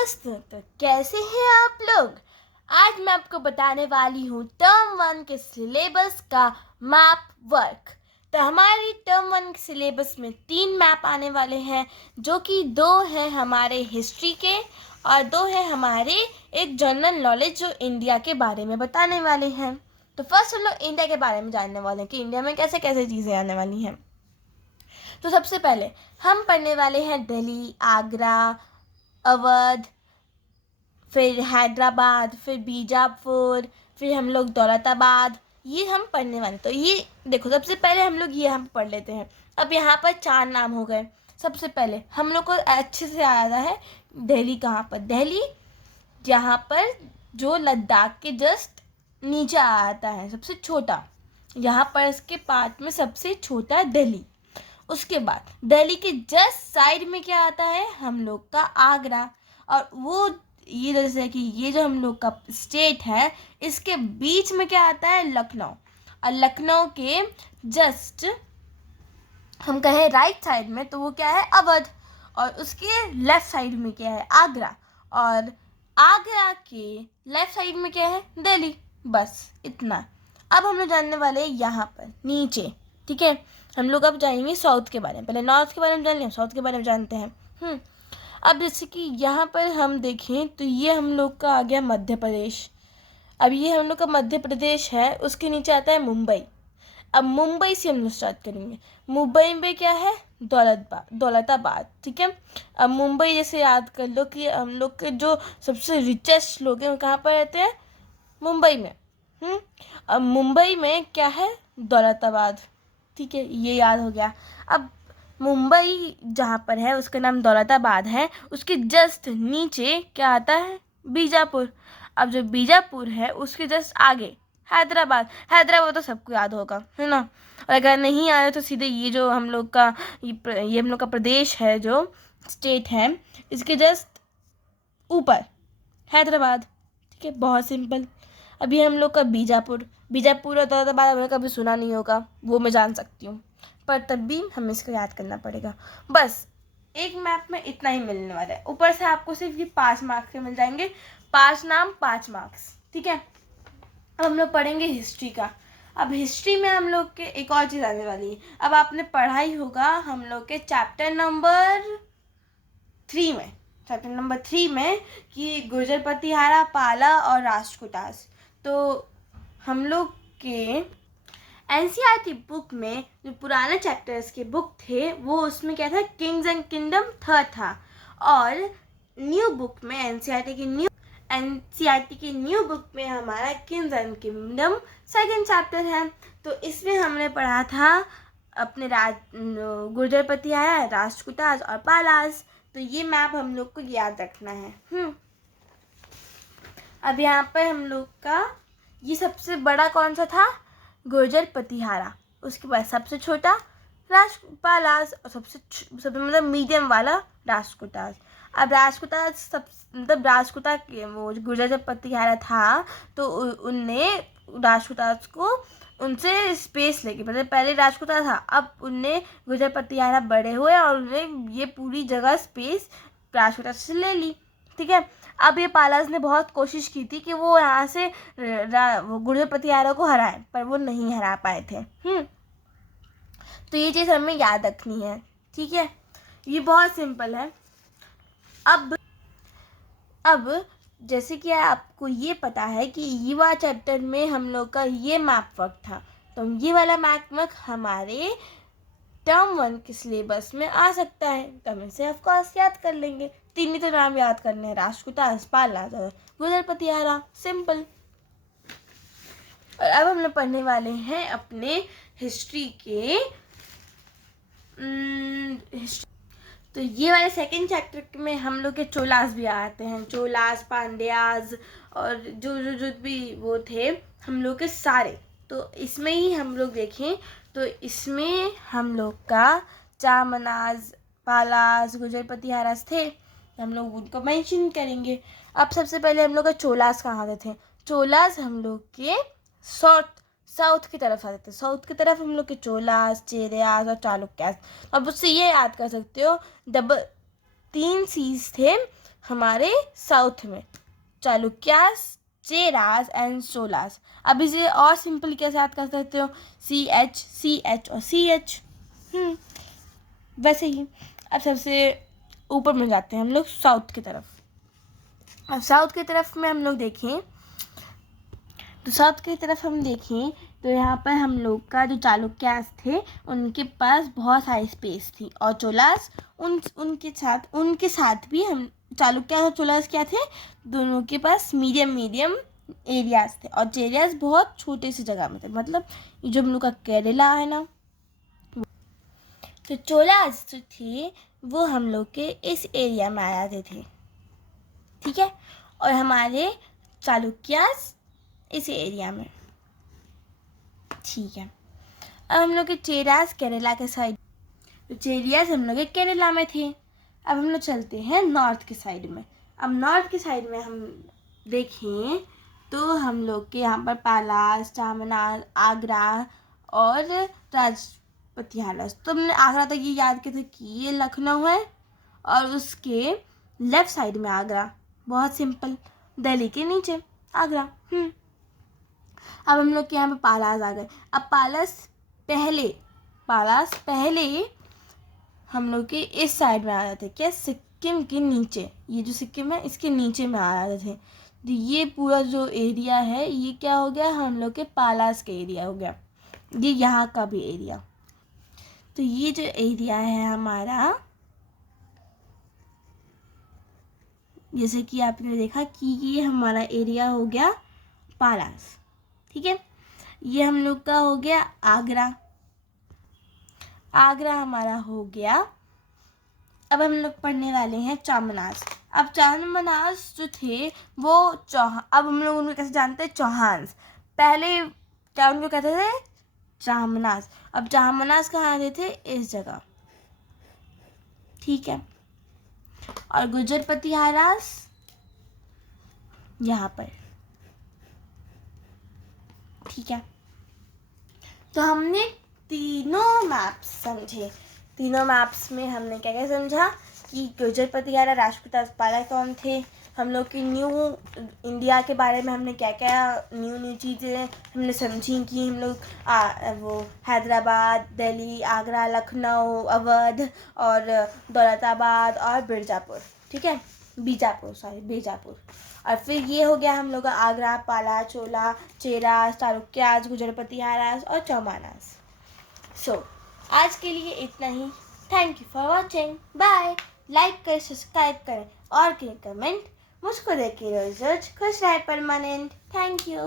दोस्तों, तो कैसे हैं आप लोग। आज मैं आपको बताने वाली हूँ टर्म 1 के सिलेबस का मैप वर्क। तो हमारी टर्म 1 के सिलेबस में 3 मैप आने वाले हैं, जो कि 2 हैं हमारे हिस्ट्री के और 2 हैं हमारे एक जनरल नॉलेज जो इंडिया के बारे में बताने वाले हैं। तो फर्स्ट हम लोग इंडिया के बारे में जानने वाले हैं कि इंडिया में कैसे कैसे चीज़ें आने वाली हैं। तो सबसे पहले हम पढ़ने वाले हैं दिल्ली, आगरा, अवध, फिर हैदराबाद, फिर बीजापुर, फिर हम लोग दौलताबाद, ये हम पढ़ने वाले। तो ये देखो, सबसे पहले हम लोग ये हम पढ़ लेते हैं। अब यहाँ पर 4 नाम हो गए। सबसे पहले हम लोग को अच्छे से आता है दिल्ली। कहाँ पर? दिल्ली जहाँ पर जो लद्दाख के जस्ट नीचे आता है, सबसे छोटा, यहाँ पर इसके पार्ट में सबसे छोटा है दिल्ली। उसके बाद दिल्ली के जस्ट साइड में क्या आता है? हम लोग का आगरा। और वो ये जैसे कि ये जो हम लोग का स्टेट है, इसके बीच में क्या आता है? लखनऊ। और लखनऊ के जस्ट हम कहें राइट साइड में तो वो क्या है? अवध। और उसके लेफ्ट साइड में क्या है? आगरा। और आगरा के लेफ्ट साइड में क्या है? दिल्ली। बस इतना। अब हम लोग जानने वाले हैं यहाँ पर नीचे, ठीक है। हम लोग अब जाएंगे साउथ के बारे में। पहले नॉर्थ के बारे में जान लिया, साउथ के बारे में जानते हैं। अब जैसे कि यहाँ पर हम देखें तो ये हम लोग का आ गया मध्य प्रदेश। अब ये हम लोग का मध्य प्रदेश है, उसके नीचे आता है मुंबई। अब मुंबई से हम लोग स्टार्ट करेंगे। मुंबई में क्या है? दौलताबाद, ठीक है। अब मुंबई जैसे याद कर लो कि हम लोग के जो सबसे रिचेस्ट लोग हैं वो कहाँ पर रहते हैं? मुंबई में। अब मुंबई में क्या है? दौलताबाद, ठीक है, ये याद हो गया। अब मुंबई जहाँ पर है उसका नाम दौलताबाद है, उसके जस्ट नीचे क्या आता है? बीजापुर। अब जो बीजापुर है उसके जस्ट आगे हैदराबाद। हैदराबाद तो सबको याद होगा, है ना। और अगर नहीं आया तो सीधे ये जो हम लोग का ये हम लोग का प्रदेश है, जो स्टेट है, इसके जस्ट ऊपर हैदराबाद, ठीक है। बहुत सिंपल। अभी हम लोग का बीजापुर और दौलताबाद हमने कभी सुना नहीं होगा, वो मैं जान सकती हूँ, पर तब भी हमें इसको याद करना पड़ेगा। बस एक मैप में इतना ही मिलने वाला है। ऊपर से आपको सिर्फ ये 5 मार्क्स के मिल जाएंगे। 5 नाम 5 मार्क्स, ठीक है। अब हम लोग पढ़ेंगे हिस्ट्री का। अब हिस्ट्री में हम लोग के एक और चीज़ आने वाली है। अब आपने पढ़ा ही होगा हम लोग के चैप्टर नंबर 3 में कि गुर्जर प्रतिहारा, पाला और राष्ट्रकूटास। तो हम लोग के एनसीईआरटी बुक में जो पुराने चैप्टर्स के बुक थे, वो उसमें क्या था? किंग्स एंड किंगडम थर्ड था। और न्यू बुक में एनसीईआरटी की न्यू बुक में हमारा Kings and kingdom second chapter है। तो इसमें हमने पढ़ा था अपने गुर्जर प्रतिहारा, राष्ट्रकूटास और पालास। तो ये मैप हम लोग को याद रखना है। अब यहाँ पर हम लोग का ये सबसे बड़ा कौन सा था? गुर्जर प्रतिहारा। उसके बाद सबसे छोटा पालास और सबसे मतलब मीडियम वाला राष्ट्रकूटास। अब राष्ट्रकूटास मतलब राष्ट्रकूटा के वो गुर्जर जब प्रतिहारा था तो उनने राष्ट्रकूटास को उनसे स्पेस लेके, मतलब पहले राष्ट्रकूटा था, अब उनने गुर्जर प्रतिहारा बड़े हुए और उन्होंने ये पूरी जगह स्पेस राष्ट्रकूटा से ले ली, ठीक है। अब ये पालास ने बहुत कोशिश की थी कि वो यहाँ से गुर्जर प्रतिहारा को हराए, पर वो नहीं हरा पाए थे। तो ये चीज़ हमें याद रखनी है, ठीक है। ये बहुत सिंपल है। अब जैसे कि आपको ये पता है कि युवा चैप्टर में हम लोग का ये मैप वर्क था, तो ये वाला मैप वर्क हमारे टर्म 1 के सिलेबस में आ सकता है, तो हम इसे ऑफकोर्स याद कर लेंगे। 3 ही तो नाम याद करने हैं, राष्ट्रकूटास, पालास और गुर्जर प्रतिहारा, सिंपल। और अब हम लोग पढ़ने वाले हैं अपने हिस्ट्री के तो ये वाले सेकंड चैप्टर में हम लोग के चोलास भी आते हैं। चोलास, पांड्यास और जो भी वो थे हम लोग के सारे। तो इसमें ही हम लोग देखें तो इसमें हम लोग का चामनास, पालास, गुर्जर प्रतिहारास थे, हम लोग उनको मेंशन करेंगे। अब सबसे पहले हम लोग का चोलास कहाँ आते थे? चोलास हम लोग के साउथ की तरफ आते थे। साउथ की तरफ हम लोग के चोलास, चेरियास और चालुक्यास। अब उससे ये याद कर सकते हो 3 सीज थे हमारे साउथ में, चालुक्यास, चेरास एंड चोलास। अब इसे और सिंपल के साथ कर सकते हो, CH और CH। वैसे ही अब सबसे ऊपर में जाते हैं हम लोग साउथ की तरफ। अब साउथ की तरफ में हम लोग देखें तो यहाँ पर हम लोग का जो चालुक्यास थे उनके पास बहुत सारी स्पेस थी, और चोलास उनके साथ भी हम चालुक्यास और चोलास क्या थे, दोनों के पास मीडियम एरियाज थे, और चेरियास बहुत छोटे सी जगह में थे। मतलब ये जो हम लोग का केरला है ना, तो चोलास जो थे वो हम लोग के इस एरिया में आ जाते थे, ठीक है, और हमारे चालुक्यास इस एरिया में, ठीक है। अब हम लोग के चेरास केरला के साइड, तो चेरियास हम लोग के केरला में थे। अब हम लोग चलते हैं नॉर्थ के साइड में। अब नॉर्थ के साइड में हम देखें तो हम लोग के यहाँ पर पालास, चामनास, आगरा और राजपतिहालास। तो हमने आगरा तक ये याद किया था कि ये लखनऊ है, और उसके लेफ्ट साइड में आगरा, बहुत सिंपल, दिल्ली के नीचे आगरा। अब हम लोग के यहाँ पे पालास आ गए। अब पालास पहले हम लोग के इस साइड में आ जाते, क्या, सिक्किम के नीचे, ये जो सिक्किम है इसके नीचे में आ जाते थे। तो ये पूरा जो एरिया है ये क्या हो गया, हम लोग के पालास का एरिया हो गया, ये यहाँ का भी एरिया। तो ये जो एरिया है हमारा, जैसे कि आपने देखा कि ये हमारा एरिया हो गया पालास, ठीक है। ये हम लोग का हो गया आगरा हमारा हो गया। अब हम लोग पढ़ने वाले हैं चामनास। अब चामनास जो थे वो अब हम लोग उनको कैसे जानते हैं, चौहान्स। पहले क्या उनको कहते थे, चामनास। अब चामनास कहाँ आते थे, इस जगह, ठीक है, और गुजरपतिहारास यहाँ पर, ठीक है। तो हमने तीनों मैप्स समझे। तीनों मैप्स में हमने क्या क्या समझा कि गुजरपतिहारा, राजपूत, राजपाला कौन थे, हम लोग की न्यू इंडिया के बारे में हमने क्या क्या न्यू चीज़ें हमने समझी कि हम लोग वो हैदराबाद, दिल्ली, आगरा, लखनऊ, अवध और दौलताबाद और बीजापुर, ठीक है, बीजापुर। और फिर ये हो गया हम लोग का आगरा, पाला, चोला, चेरास, चालुक्यास, गुजरपतिहारास और चौमानास। सो आज के लिए इतना ही। Thank you for watching. Bye. Like करें, सब्सक्राइब करें और करें कमेंट। मुझको देखिए रोज खुश रहे परमानेंट। Thank you.